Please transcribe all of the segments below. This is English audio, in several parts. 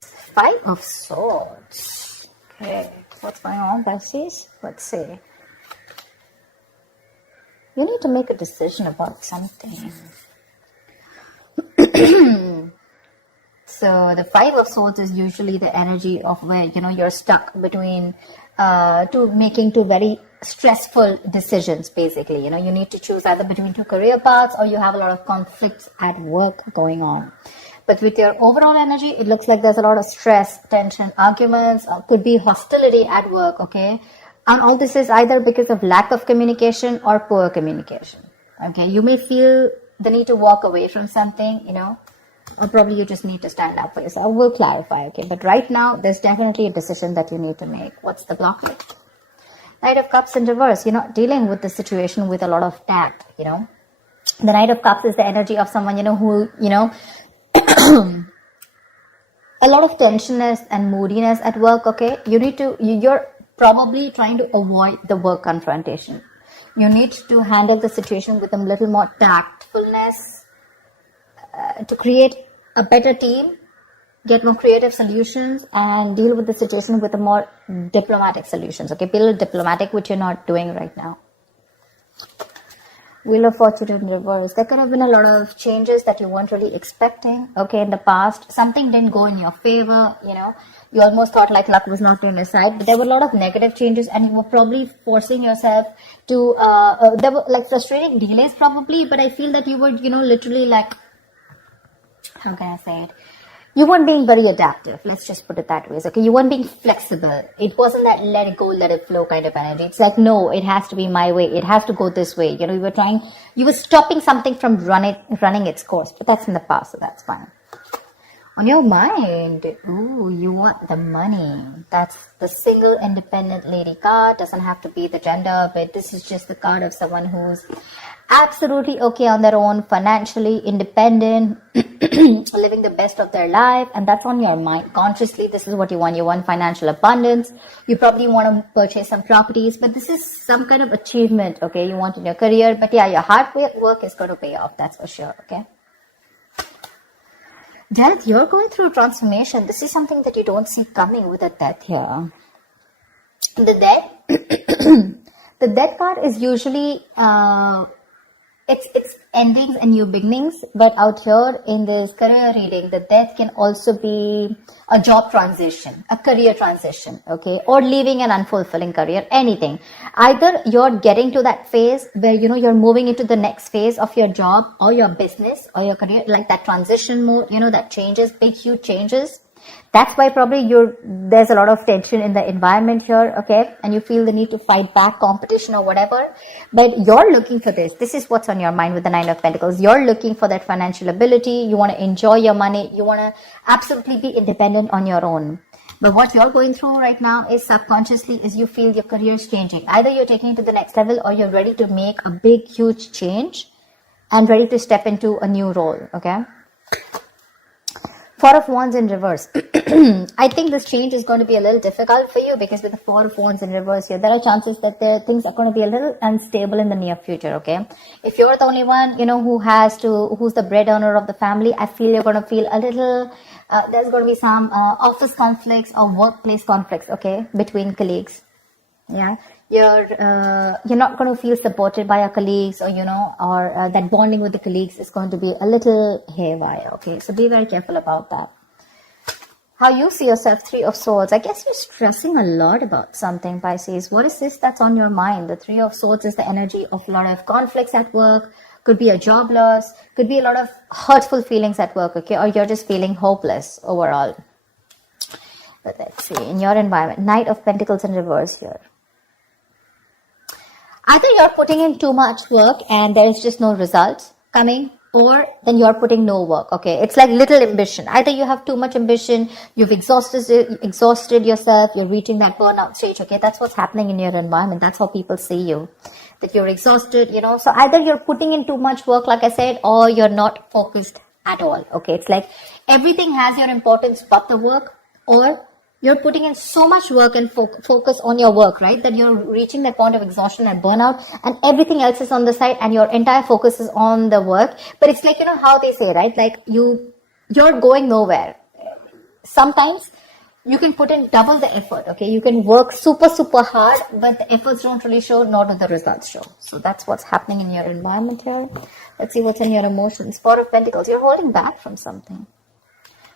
Five of Swords. Okay, what's going on, Pisces? Let's see. You need to make a decision about something. So the Five of Swords is usually the energy of where, you're stuck between making two very stressful decisions, basically. You need to choose either between two career paths, or you have a lot of conflicts at work going on. But with your overall energy, it looks like there's a lot of stress, tension, arguments, could be hostility at work, okay? And all this is either because of lack of communication or poor communication, okay? You may feel the need to walk away from something, or probably you just need to stand up for yourself. We'll clarify, okay? But right now, there's definitely a decision that you need to make. What's the blockage? Knight of Cups in reverse. You're not dealing with the situation with a lot of tact, The Knight of Cups is the energy of someone, who, a lot of tensionness and moodiness at work, okay? You're probably trying to avoid the work confrontation. You need to handle the situation with a little more tactfulness to create a better team, get more creative solutions, and deal with the situation with a more diplomatic solutions, okay? Be a little diplomatic, which you're not doing right now. Wheel of Fortune in reverse. There could have been a lot of changes that you weren't really expecting, okay, in the past. Something didn't go in your favor, You almost thought like luck was not on your side, but there were a lot of negative changes, and you were probably forcing yourself to, there were like frustrating delays probably, but I feel that you were, literally like, how can I say it? You weren't being very adaptive. Let's just put it that way. Okay, you weren't being flexible. It wasn't that let it go, let it flow kind of energy. It's like, no, it has to be my way. It has to go this way. You were stopping something from running its course, but that's in the past, so that's fine. On your mind, you want the money. That's the single independent lady card. Doesn't have to be the gender, but this is just the card of someone who's absolutely okay on their own, financially independent, living the best of their life, and that's on your mind. Consciously, this is what you want. You want financial abundance. You probably want to purchase some properties, but this is some kind of achievement, okay, you want in your career. But yeah, your hard work is going to pay off, that's for sure, okay? Death, you're going through transformation. This is something that you don't see coming with a death here. The death, the death card is usually, it's endings and new beginnings, but out here in this career reading, the death can also be a job transition, a career transition, okay, or leaving an unfulfilling career, anything. Either you're getting to that phase where, you're moving into the next phase of your job or your business or your career, like that transition mode, that changes, big, huge changes. That's why probably there's a lot of tension in the environment here, okay? And you feel the need to fight back competition or whatever. But you're looking for this. This is what's on your mind with the Nine of Pentacles. You're looking for that financial ability. You want to enjoy your money. You want to absolutely be independent on your own. But what you're going through right now is subconsciously is you feel your career is changing. Either you're taking it to the next level or you're ready to make a big, huge change and ready to step into a new role, okay? Four of Wands in reverse. I think this change is going to be a little difficult for you because with the Four of Wands in reverse here, there are chances that things are going to be a little unstable in the near future, okay? If you're the only one, who's the breadwinner of the family, I feel you're going to feel a little, there's going to be some office conflicts or workplace conflicts, okay, between colleagues. Yeah. You're not going to feel supported by your colleagues, or that bonding with the colleagues is going to be a little haywire, okay? So be very careful about that. How you see yourself, Three of Swords. I guess you're stressing a lot about something, Pisces. What is this that's on your mind? The Three of Swords is the energy of a lot of conflicts at work. Could be a job loss. Could be a lot of hurtful feelings at work, okay? Or you're just feeling hopeless overall. But let's see, in your environment, Knight of Pentacles in reverse here. Either you're putting in too much work and there is just no results coming, or then you're putting no work, okay? It's like little ambition. Either you have too much ambition, you've exhausted yourself, you're reaching that burnout stage, okay? That's what's happening in your environment. That's how people see you, that you're exhausted, So either you're putting in too much work, like I said, or you're not focused at all, okay? It's like everything has your importance but the work, or you're putting in so much work and focus on your work, right? That you're reaching that point of exhaustion and burnout, and everything else is on the side and your entire focus is on the work. But it's like, how they say, right? Like you're going nowhere. sometimes you can put in double the effort, okay? You can work super hard, but the efforts don't really show, nor do the results show. So that's what's happening in your environment here. Let's see what's in your emotions. Four of Pentacles, you're holding back from something.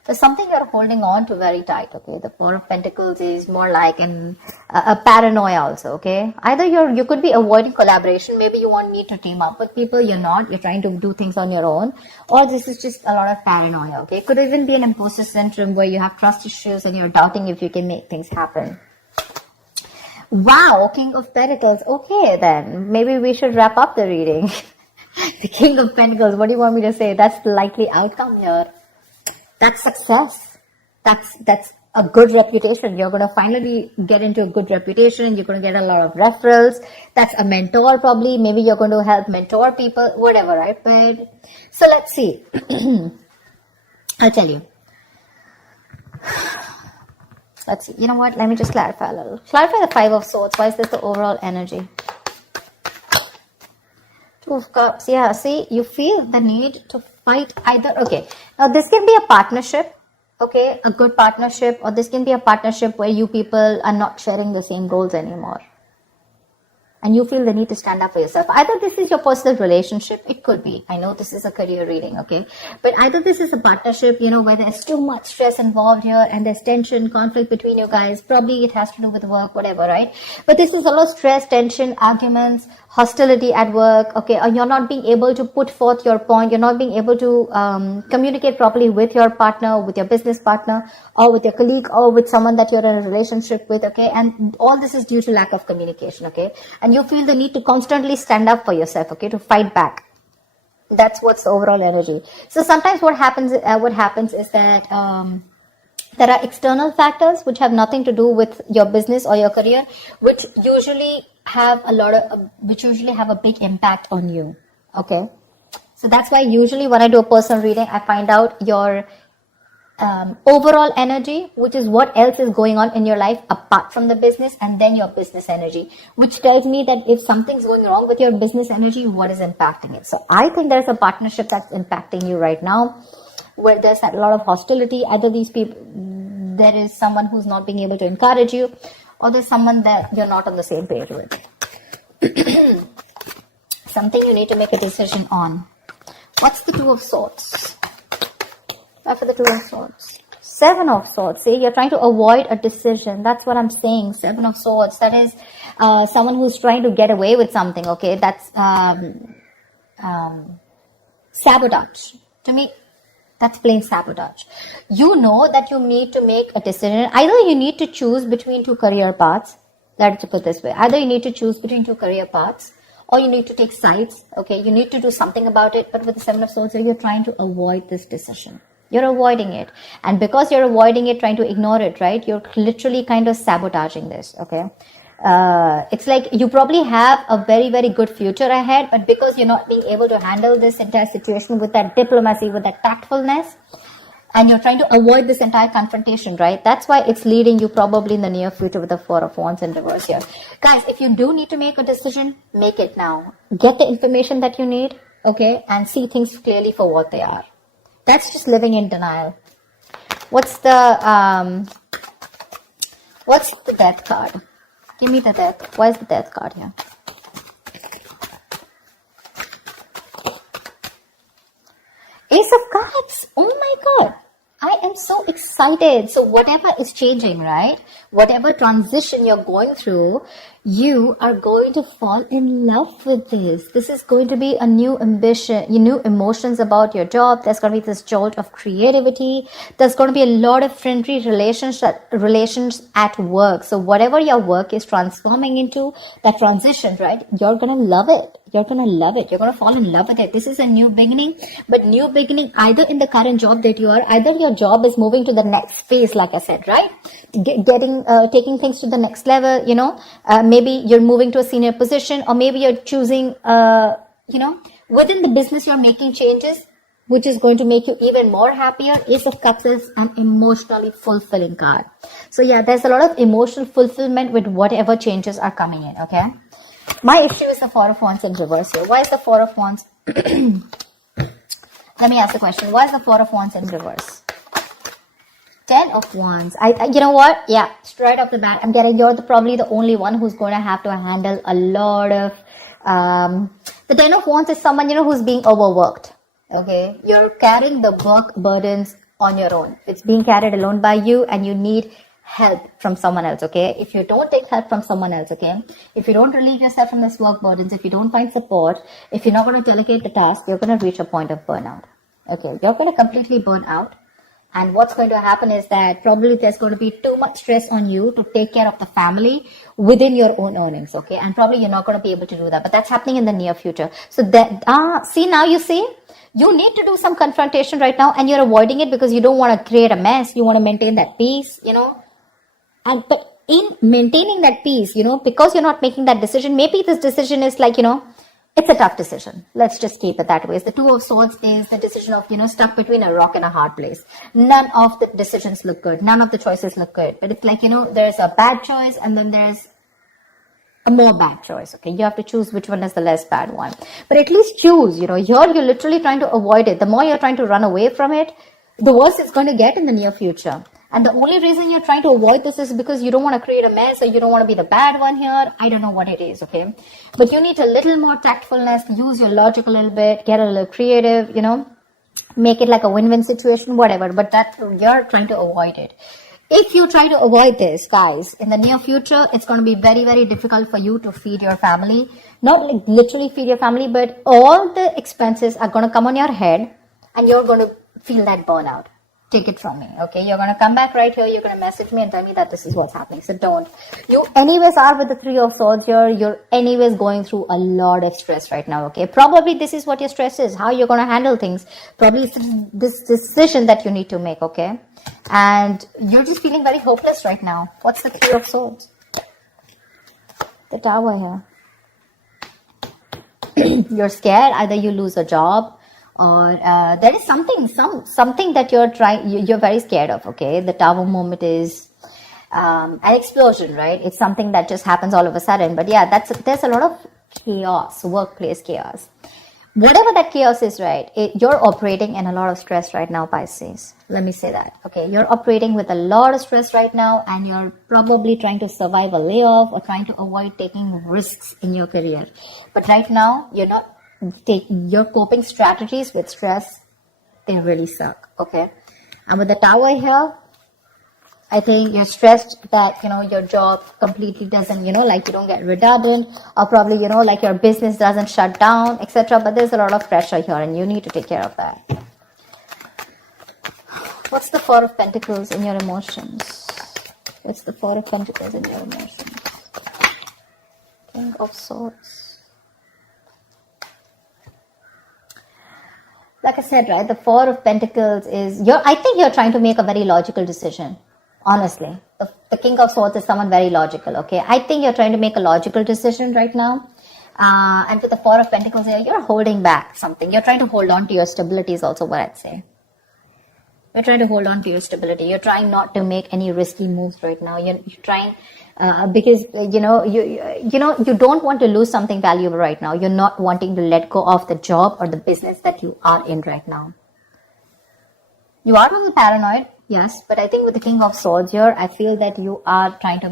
There's something you're holding on to very tight, okay? The Four of Pentacles is more like a paranoia also, okay? Either you could be avoiding collaboration. Maybe you want me to team up with people. You're not. You're trying to do things on your own. Or this is just a lot of paranoia, okay? It could even be an imposter syndrome where you have trust issues and you're doubting if you can make things happen. Wow, King of Pentacles. Okay, then. Maybe we should wrap up the reading. The King of Pentacles. What do you want me to say? That's the likely outcome here. That's success. That's a good reputation. You're going to finally get into a good reputation. You're going to get a lot of referrals. That's a mentor probably. Maybe you're going to help mentor people, whatever, right? But so let's see. I'll tell you. Let's see. You know what? Let me just clarify a little. Clarify the Five of Swords. Why is this the overall energy? Two of Cups. Yeah, see, you feel the need to fight either. Okay, now this can be a partnership, okay, a good partnership, or this can be a partnership where you people are not sharing the same goals anymore. And you feel the need to stand up for yourself. Either this is your personal relationship, it could be. I know this is a career reading, okay? But either this is a partnership, you know, where there's too much stress involved here and there's tension, conflict between you guys. Probably it has to do with work, whatever, right? But this is a lot of stress, tension, arguments, hostility at work, okay? Or you're not being able to put forth your point. You're not being able to communicate properly with your partner, with your business partner, or with your colleague, or with someone that you're in a relationship with, okay? And all this is due to lack of communication, okay? And you feel the need to constantly stand up for yourself, okay, to fight back. That's what's the overall energy. So sometimes what happens is that there are external factors which have nothing to do with your business or your career, which usually have a big impact on you, okay? So that's why usually when I do a personal reading, I find out your overall energy, which is what else is going on in your life apart from the business, and then your business energy, which tells me that if something's going wrong with your business energy, what is impacting it. So I think there's a partnership that's impacting you right now, where there's a lot of hostility. Either these people, there is someone who's not being able to encourage you, or there's someone that you're not on the same page with. Something you need to make a decision on. What's the Two of Swords? For the Two of Swords. Seven of Swords. See, you're trying to avoid a decision. That's what I'm saying. Seven of Swords. That is someone who's trying to get away with something. Okay, that's sabotage. To me, that's plain sabotage. You know that you need to make a decision. Either you need to choose between two career paths. Let's put it this way. Either you need to choose between two career paths, or you need to take sides. Okay, you need to do something about it. But with the Seven of Swords, you're trying to avoid this decision. You're avoiding it. And because you're avoiding it, trying to ignore it, right? You're literally kind of sabotaging this, okay? It's like you probably have a very, very good future ahead, but because you're not being able to handle this entire situation with that diplomacy, with that tactfulness, and you're trying to avoid this entire confrontation, right? That's why it's leading you probably in the near future with the Four of Wands in reverse here. Guys, if you do need to make a decision, make it now. Get the information that you need, okay? And see things clearly for what they are. That's just living in denial. What's the Death card? Give me the Death. Why is the Death card here? Ace of Cups. Oh my God. I am so excited. So whatever is changing, right? Whatever transition you're going through, you are going to fall in love with this. This is going to be a new ambition, new emotions about your job. There's going to be this jolt of creativity. There's going to be a lot of friendly relations at work. So whatever your work is transforming into, that transition, right? You're going to love it. You're going to love it. You're going to fall in love with it. This is a new beginning, but new beginning either in the current job that you are, either your job is moving to the next phase, like I said, right? Taking things to the next level, you know, maybe you're moving to a senior position, or maybe you're choosing, within the business, you're making changes, which is going to make you even more happier. Ace of Cups is an emotionally fulfilling card. So yeah, there's a lot of emotional fulfillment with whatever changes are coming in, okay? My issue is the Four of Wands in reverse here. Why is the Four of Wands? Let me ask the question. Why is the Four of Wands in reverse? Ten of Wands. You know what? Yeah, straight off the bat, I'm getting you're probably the only one who's going to have to handle a lot of. The Ten of Wands is someone who's being overworked. Okay, you're carrying the work burdens on your own. It's being carried alone by you, and you need help from someone else. Okay, if you don't take help from someone else, okay, if you don't relieve yourself from this work burdens, if you don't find support, if you're not going to delegate the task, you're going to reach a point of burnout. Okay, you're going to completely burn out. And what's going to happen is that probably there's going to be too much stress on you to take care of the family within your own earnings, okay? And probably you're not going to be able to do that. But that's happening in the near future. So that, see, now you see, you need to do some confrontation right now, and you're avoiding it because you don't want to create a mess. You want to maintain that peace, but in maintaining that peace, because you're not making that decision, maybe this decision is like, it's a tough decision. Let's just keep it that way. The Two of Swords is the decision of, stuck between a rock and a hard place. None of the decisions look good. None of the choices look good. But it's like, there's a bad choice and then there's a more bad choice. Okay, you have to choose which one is the less bad one. But at least choose, here you're literally trying to avoid it. The more you're trying to run away from it, the worse it's going to get in the near future. And the only reason you're trying to avoid this is because you don't want to create a mess, or you don't want to be the bad one here. I don't know what it is, okay? But you need a little more tactfulness, use your logic a little bit, get a little creative, make it like a win-win situation, whatever. But that you're trying to avoid it. If you try to avoid this, guys, in the near future, it's going to be very, very difficult for you to feed your family. Not like literally feed your family, but all the expenses are going to come on your head, and you're going to feel that burnout. Take it from me, okay? You're going to come back right here, you're going to message me and tell me that this is what's happening. So don't. You anyways are with the Three of Swords here. You're anyways going through a lot of stress right now, okay? Probably this is what your stress is, how you're going to handle things. Probably it's this decision that you need to make, okay? And you're just feeling very hopeless right now. What's the King of Swords? The Tower here. You're scared. Either you lose a job, or there is something that you're very scared of, okay? The Tower moment is an explosion, right? It's something that just happens all of a sudden. But yeah, there's a lot of chaos, workplace chaos. Whatever that chaos is, right? You're operating in a lot of stress right now, Pisces. Let me say that, okay? You're operating with a lot of stress right now, and you're probably trying to survive a layoff or trying to avoid taking risks in your career. But right now, you're not your coping strategies with stress, they really suck, okay? And with the Tower here, I think you're stressed that, your job completely doesn't, like you don't get redundant, or probably, like your business doesn't shut down, etc. But there's a lot of pressure here, and you need to take care of that. What's the Four of Pentacles in your emotions? What's the Four of Pentacles in your emotions? King of Swords. Like I said, right, the Four of Pentacles is, I think you're trying to make a very logical decision, honestly. The King of Swords is someone very logical, okay? I think you're trying to make a logical decision right now. And with the Four of Pentacles here, you're holding back something. You're trying to hold on to your stability is also what I'd say. You're trying to hold on to your stability. You're trying not to make any risky moves right now. You're trying... because you don't want to lose something valuable right now. You're not wanting to let go of the job or the business that you are in right now. You are a little paranoid, yes, but I think with the King of Swords here, I feel that you are trying to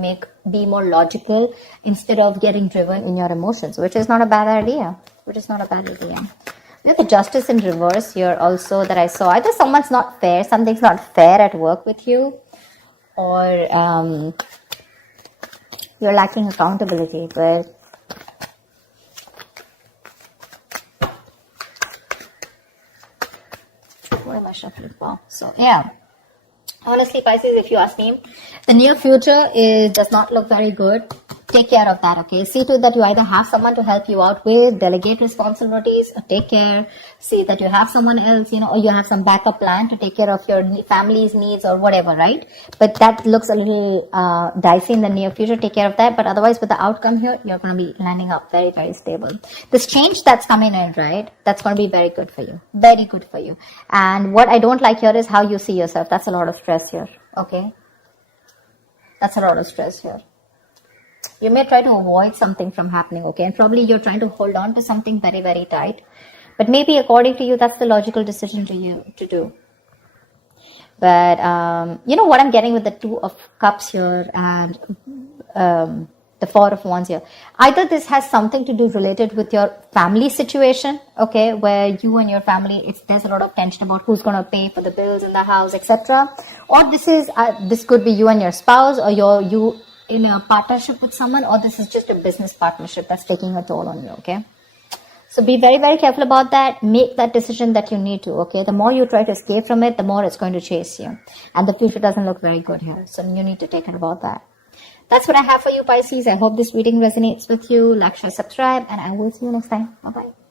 be more logical instead of getting driven in your emotions, which is not a bad idea. We have the Justice in reverse here also that I saw. Either something's not fair at work with you, or you're lacking accountability, but what am I shuffling for? So yeah, honestly, Pisces, if you ask me, the near future does not look very good. Take care of that, okay? See to it that you either have someone to help you out with, delegate responsibilities, or take care. See that you have someone else, or you have some backup plan to take care of your family's needs or whatever, right? But that looks a little dicey in the near future. Take care of that. But otherwise, with the outcome here, you're going to be landing up very, very stable. This change that's coming in, right? That's going to be very good for you. Very good for you. And what I don't like here is how you see yourself. That's a lot of stress here, okay? That's a lot of stress here. You may try to avoid something from happening, okay? And probably you're trying to hold on to something very, very tight. But maybe according to you, that's the logical decision to do. But you know what I'm getting with the Two of Cups here and the Four of Wands here. Either this has something to do related with your family situation, okay, where you and your family, there's a lot of tension about who's going to pay for the bills in the house, etc. Or this could be you and your spouse, or you in a partnership with someone, or this is just a business partnership that's taking a toll on you, okay? So be very, very careful about that. Make that decision that you need to, okay? The more you try to escape from it, the more it's going to chase you. And the future doesn't look very good here. So you need to take care about that. That's what I have for you, Pisces. I hope this reading resonates with you. Like, share, subscribe, and I will see you next time. Bye-bye.